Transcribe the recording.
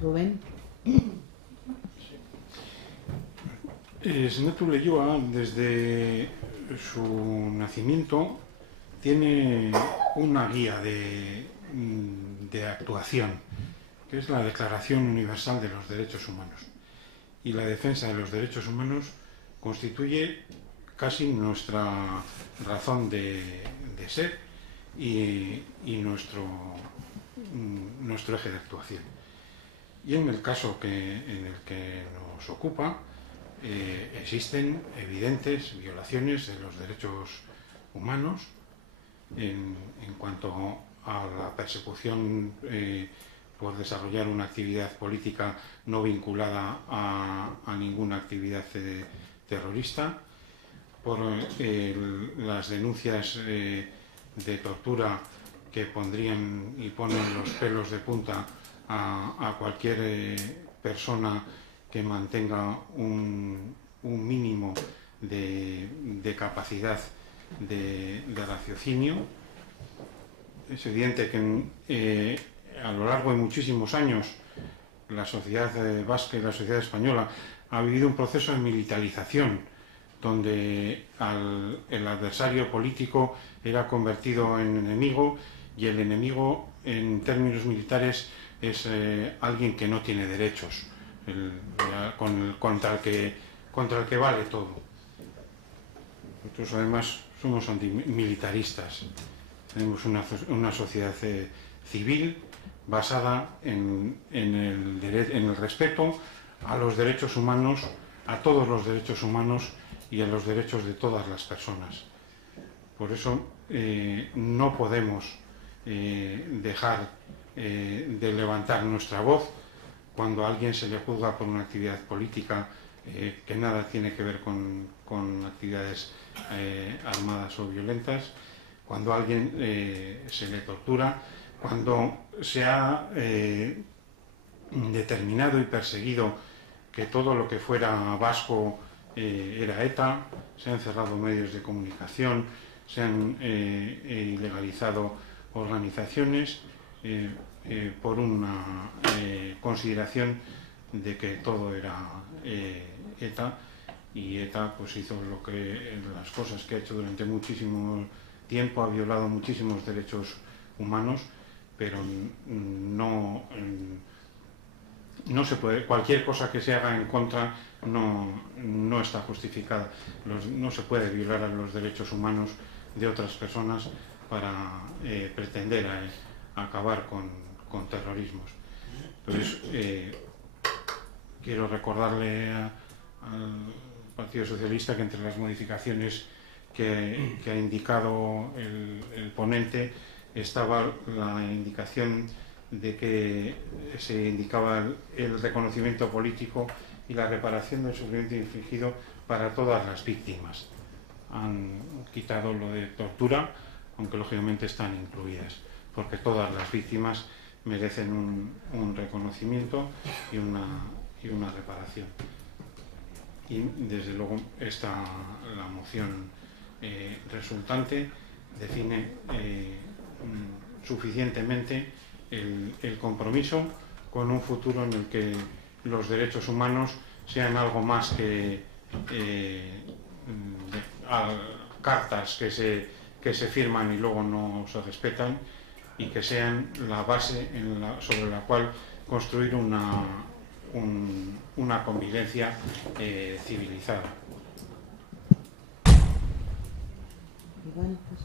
Rubén. Snetu Leyoa, desde su nacimiento, tiene una guía de actuación, que es la Declaración Universal de los Derechos Humanos. Y la defensa de los derechos humanos constituye casi nuestra razón de ser y nuestro eje de actuación. Y en el caso en el que nos ocupa, existen evidentes violaciones de los derechos humanos en cuanto a la persecución por desarrollar una actividad política no vinculada a ninguna actividad terrorista, por las denuncias de tortura que pondrían y ponen los pelos de punta a cualquier persona que mantenga un mínimo de capacidad de raciocinio. Es evidente que a lo largo de muchísimos años la sociedad vasca y la sociedad española ha vivido un proceso de militarización, donde el adversario político era convertido en enemigo, y el enemigo en términos militares es alguien que no tiene derechos, contra el que vale todo. Nosotros además somos antimilitaristas. Tenemos una sociedad civil basada en el respeto a los derechos humanos, a todos los derechos humanos y a los derechos de todas las personas. Por eso no podemos dejar de levantar nuestra voz cuando a alguien se le juzga por una actividad política que nada tiene que ver con actividades armadas o violentas, cuando a alguien se le tortura, cuando se ha determinado y perseguido que todo lo que fuera vasco era ETA, se han cerrado medios de comunicación, se han ilegalizado organizaciones por una consideración de que todo era ETA, y ETA pues hizo las cosas que ha hecho durante muchísimo tiempo, ha violado muchísimos derechos humanos, pero no se puede, cualquier cosa que se haga en contra no está justificada. No se puede violar a los derechos humanos de otras personas para pretender acabar con terrorismos. Entonces, quiero recordarle al Partido Socialista que entre las modificaciones que ha indicado el ponente estaba la indicación de que se indicaba el reconocimiento político y la reparación del sufrimiento infligido para todas las víctimas. Han quitado lo de tortura, aunque lógicamente están incluidas, porque todas las víctimas merecen un reconocimiento y una reparación. Y desde luego la moción resultante define suficientemente el compromiso con un futuro en el que los derechos humanos sean algo más que cartas que se firman y luego no se respetan, y que sean la base sobre la cual construir una convivencia civilizada. Y bueno, pues